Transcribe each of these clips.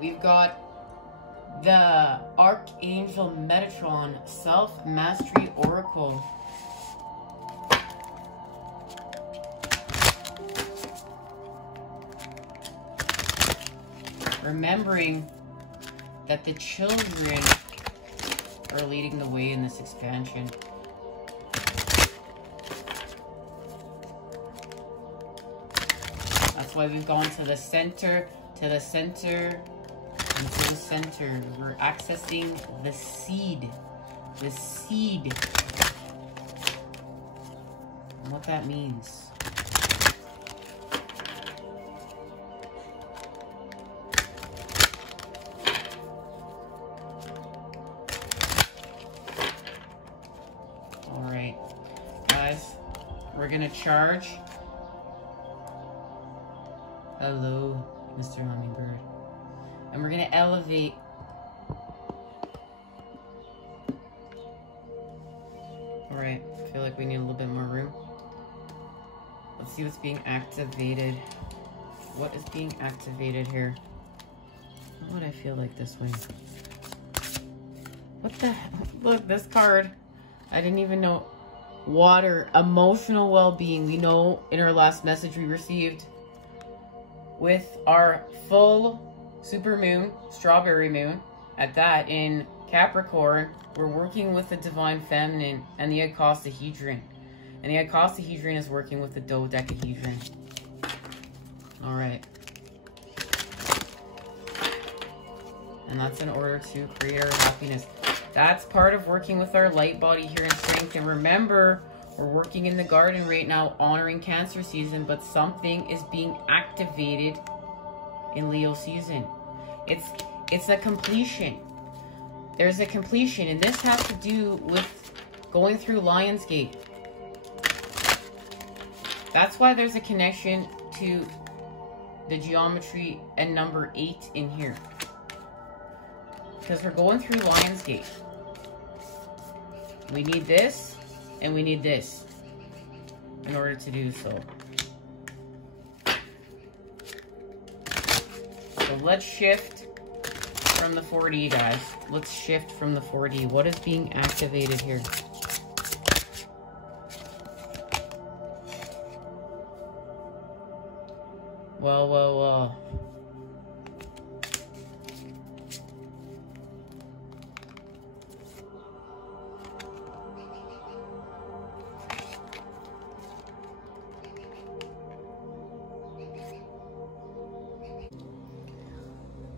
we've got the Archangel Metatron Self-Mastery Oracle. Remembering that the children are leading the way in this expansion. That's why we've gone to the center, to the center, and to the center. We're accessing the seed. The seed. And what that means. Alright, guys, we're gonna charge. Hello, Mr. Hummingbird. And we're gonna elevate. Alright, I feel like we need a little bit more room. Let's see what's being activated. What is being activated here? Why would I feel like this way? What the hell? Look, this card. I didn't even know. Water, emotional well-being. We know in our last message we received with our full super moon, strawberry moon, at that in Capricorn, we're working with the divine feminine and the icosahedron. And the icosahedron is working with the dodecahedron. Alright. And that's in order to create our happiness. That's part of working with our light body here in strength. And remember, we're working in the garden right now, honoring Cancer season, but something is being activated in Leo season. It's a completion. There's a completion, and this has to do with going through Lionsgate. That's why there's a connection to the geometry and number 8 in here. Because we're going through Lionsgate. We need this, and we need this in order to do so. So let's shift from the 4D, guys. Let's shift from the 4D. What is being activated here? Well.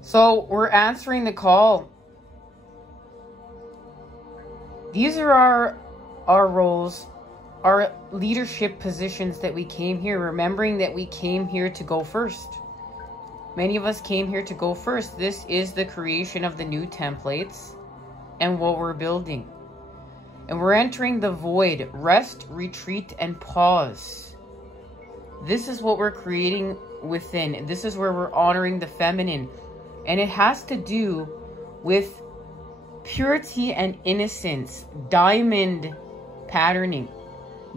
So we're answering the call. These are our roles, our leadership positions that we came here, remembering that we came here to go first. Many of us came here to go first. This is the creation of the new templates and what we're building. And we're entering the void, rest, retreat, and pause. This is what we're creating within. This is where we're honoring the feminine. And it has to do with purity and innocence, diamond patterning,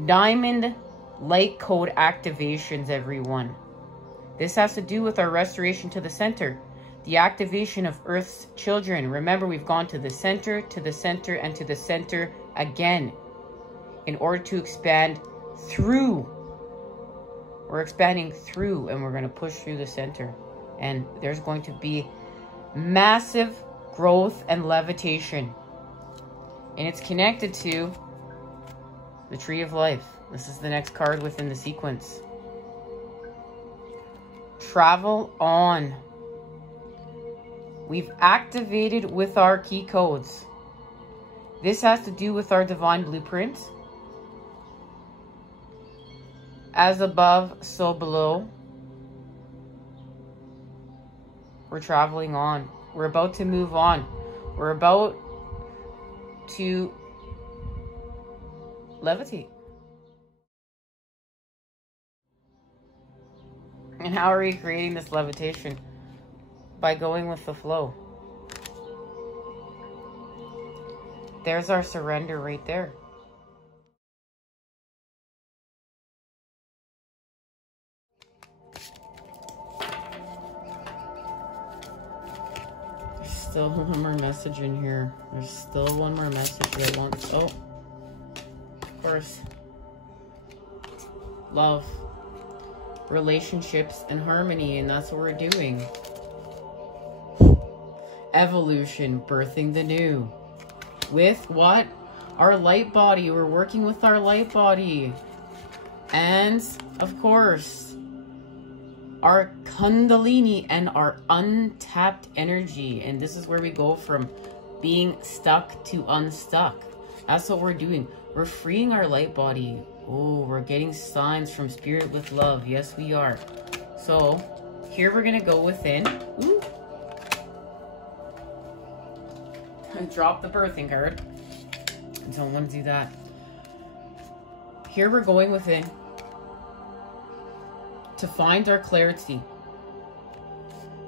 diamond light code activations, everyone. This has to do with our restoration to the center, the activation of Earth's children. Remember, we've gone to the center, and to the center again in order to expand through. We're expanding through, and we're going to push through the center. And there's going to be massive growth and levitation. And it's connected to the Tree of Life. This is the next card within the sequence. Travel on. We've activated with our key codes. This has to do with our divine blueprint. As above, so below. We're traveling on. We're about to move on. We're about to levitate. And how are we creating this levitation? By going with the flow. There's our surrender right there. still one more message in here. There's still one more message that wants... Oh. Of course. Love. Relationships and harmony. And that's what we're doing. Evolution. Birthing the new. With what? Our light body. We're working with our light body. And, of course, our Kundalini and our untapped energy. And this is where we go from being stuck to unstuck. That's what we're doing. We're freeing our light body. Oh, we're getting signs from Spirit with love. Yes, we are. So, here we're going to go within. Ooh. Drop the birthing card. I don't want to do that. Here we're going within to find our clarity.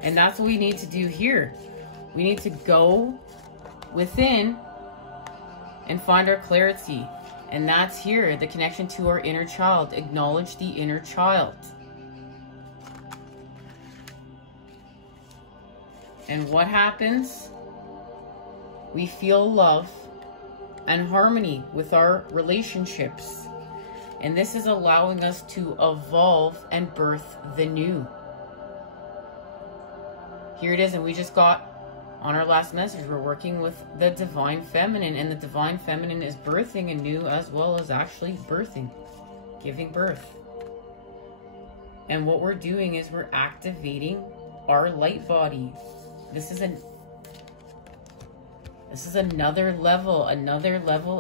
And that's what we need to do here. We need to go within and find our clarity. And that's here, the connection to our inner child. Acknowledge the inner child. And what happens? We feel love and harmony with our relationships. And this is allowing us to evolve and birth the new. Here it is, and we just got on our last message, we're working with the Divine Feminine, and the Divine Feminine is birthing a new as well as actually birthing, giving birth. And what we're doing is we're activating our light body. This is another level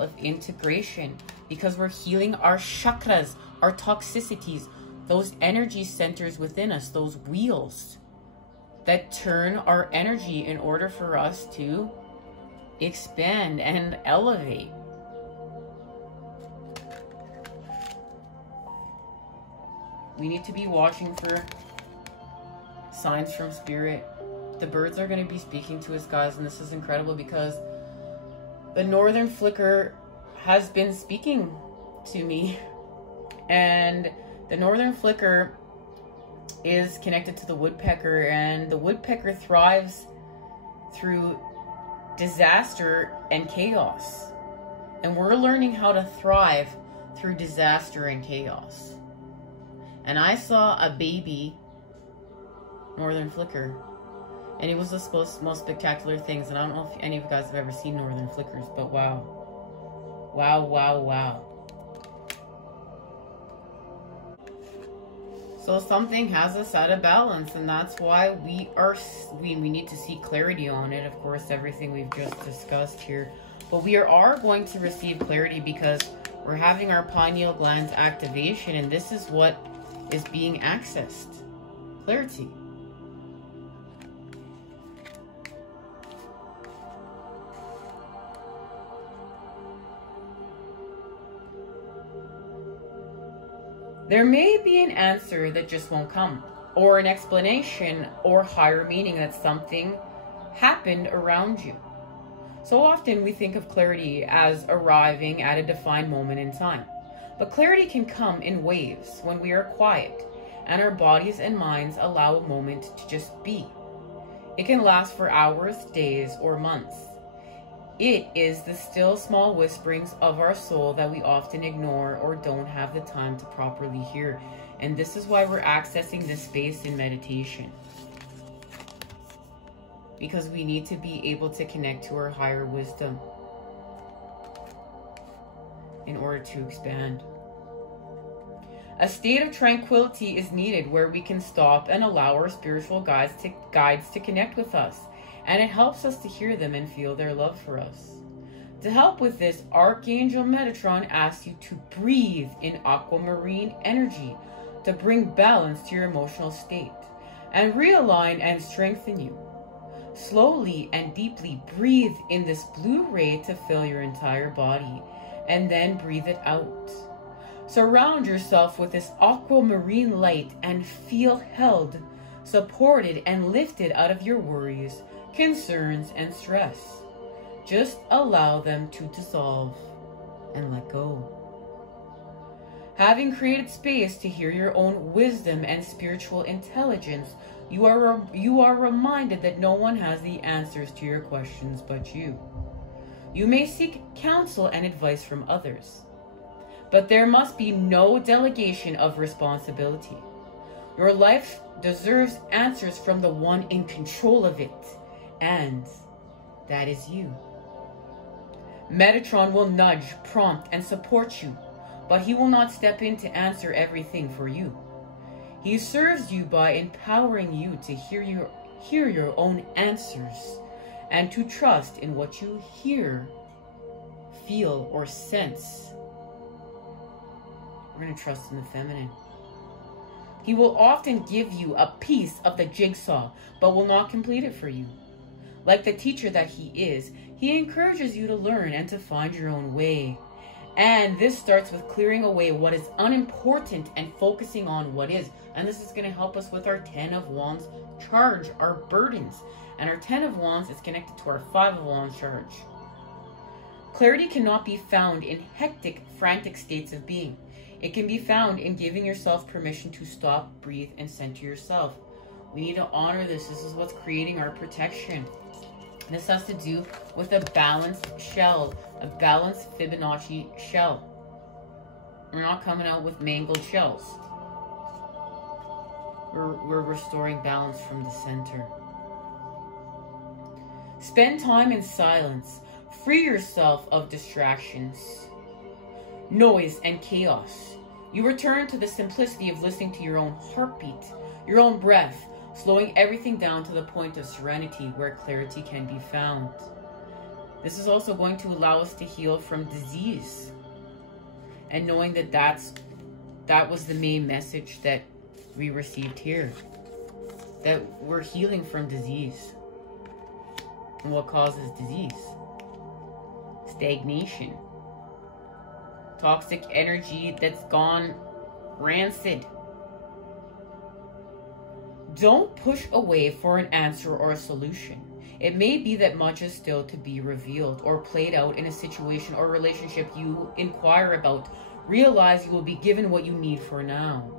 of integration, because we're healing our chakras, our toxicities, those energy centers within us, those wheels that turn our energy in order for us to expand and elevate. We need to be watching for signs from Spirit. The birds are going to be speaking to us, guys, and this is incredible because the Northern Flicker has been speaking to me, and the Northern Flicker is connected to the woodpecker, and the woodpecker thrives through disaster and chaos, and we're learning how to thrive through disaster and chaos. And I saw a baby Northern Flicker, and it was the most spectacular things. And I don't know if any of you guys have ever seen Northern Flickers, but wow. Wow, wow, wow. So something has us out of balance, and that's why we need to seek clarity on it. Of course, everything we've just discussed here. But we are going to receive clarity because we're having our pineal gland activation, and this is what is being accessed. Clarity. There may be an answer that just won't come, or an explanation or higher meaning that something happened around you. So often we think of clarity as arriving at a defined moment in time. But clarity can come in waves when we are quiet and our bodies and minds allow a moment to just be. It can last for hours, days, or months. It is the still small whisperings of our soul that we often ignore or don't have the time to properly hear. And this is why we're accessing this space in meditation. Because we need to be able to connect to our higher wisdom in order to expand. A state of tranquility is needed where we can stop and allow our spiritual guides to connect with us. And it helps us to hear them and feel their love for us. To help with this, Archangel Metatron asks you to breathe in aquamarine energy to bring balance to your emotional state and realign and strengthen you. Slowly and deeply breathe in this blue ray to fill your entire body, and then breathe it out. Surround yourself with this aquamarine light and feel held, supported, and lifted out of your worries, concerns, and stress. Just allow them to dissolve and let go. Having created space to hear your own wisdom and spiritual intelligence, you are reminded that no one has the answers to your questions but you. You may seek counsel and advice from others, but there must be no delegation of responsibility. Your life deserves answers from the one in control of it, and that is you. Metatron will nudge, prompt, and support you, but he will not step in to answer everything for you. He serves you by empowering you to hear your own answers and to trust in what you hear, feel, or sense. We're going to trust in the feminine. He will often give you a piece of the jigsaw, but will not complete it for you. Like the teacher that he is, he encourages you to learn and to find your own way. And this starts with clearing away what is unimportant and focusing on what is. And this is going to help us with our 10 of Wands charge, our burdens. And our 10 of Wands is connected to our 5 of Wands charge. Clarity cannot be found in hectic, frantic states of being. It can be found in giving yourself permission to stop, breathe, and center yourself. We need to honor this. This is what's creating our protection. This has to do with a balanced shell, a balanced Fibonacci shell. We're not coming out with mangled shells. We're restoring balance from the center. Spend time in silence. Free yourself of distractions, noise, and chaos. You return to the simplicity of listening to your own heartbeat, your own breath, slowing everything down to the point of serenity where clarity can be found. This is also going to allow us to heal from disease. And knowing that that was the main message that we received here. That we're healing from disease. And what causes disease? Stagnation. Toxic energy that's gone rancid. Don't push away for an answer or a solution. It may be that much is still to be revealed or played out in a situation or relationship you inquire about. Realize you will be given what you need for now.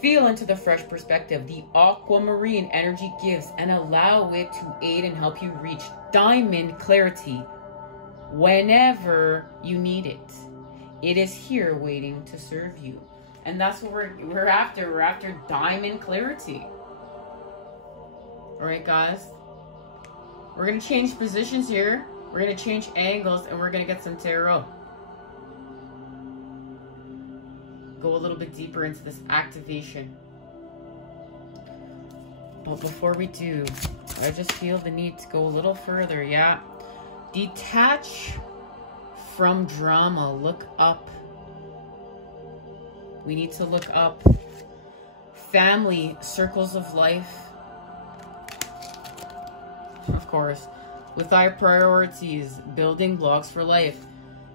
Feel into the fresh perspective the aquamarine energy gives and allow it to aid and help you reach diamond clarity whenever you need it. It is here waiting to serve you. And that's what we're after. We're after diamond clarity. Alright, guys. We're going to change positions here. We're going to change angles and we're going to get some tarot. Go a little bit deeper into this activation. But before we do, I just feel the need to go a little further, yeah? Detach from drama. Look up. We need to look up. Family, circles of life. Of course, with our priorities, building blocks for life.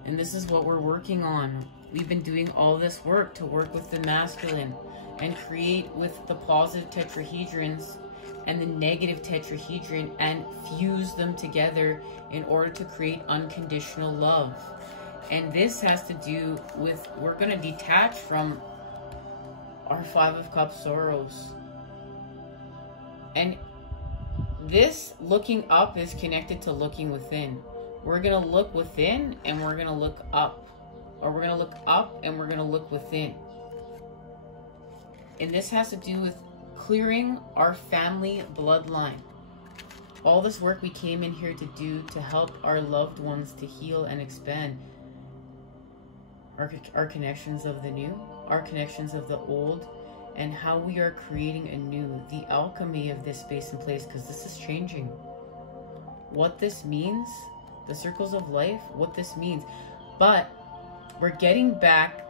And this is what we're working on. We've been doing all this work to work with the masculine and create with the positive tetrahedrons and the negative tetrahedron and fuse them together in order to create unconditional love. And this has to do with, we're going to detach from our 5 of Cups sorrows. And this looking up is connected to looking within. We're going to look within and we're going to look up. Or we're going to look up and we're going to look within. And this has to do with clearing our family bloodline. All this work we came in here to do to help our loved ones to heal and expand. Our connections of the new, our connections of the old, and how we are creating a new, the alchemy of this space and place, because this is changing. What this means, the circles of life, what this means. But we're getting back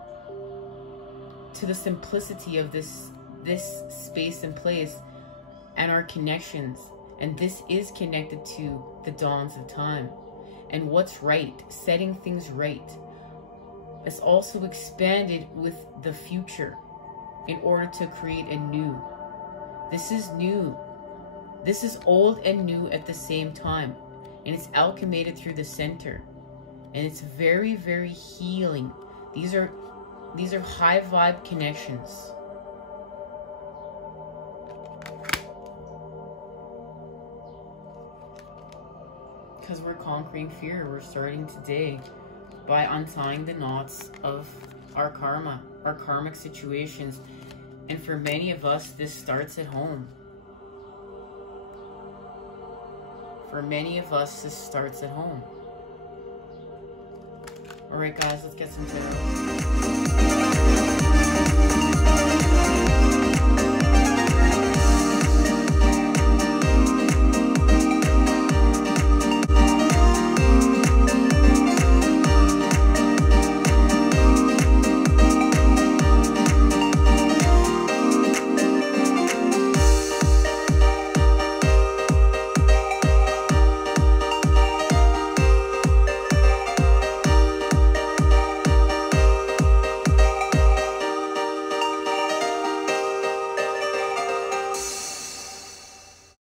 to the simplicity of this space and place and our connections. And this is connected to the dawns of time and what's right, setting things right. It's also expanded with the future in order to create a new. This is new. This is old and new at the same time. And it's alchemated through the center. And it's very, very healing. These are These are high vibe connections. Because we're conquering fear. We're starting today by untying the knots of our karma, our karmic situations. And for many of us, this starts at home. For many of us, this starts at home. Alright guys, let's get some tarot.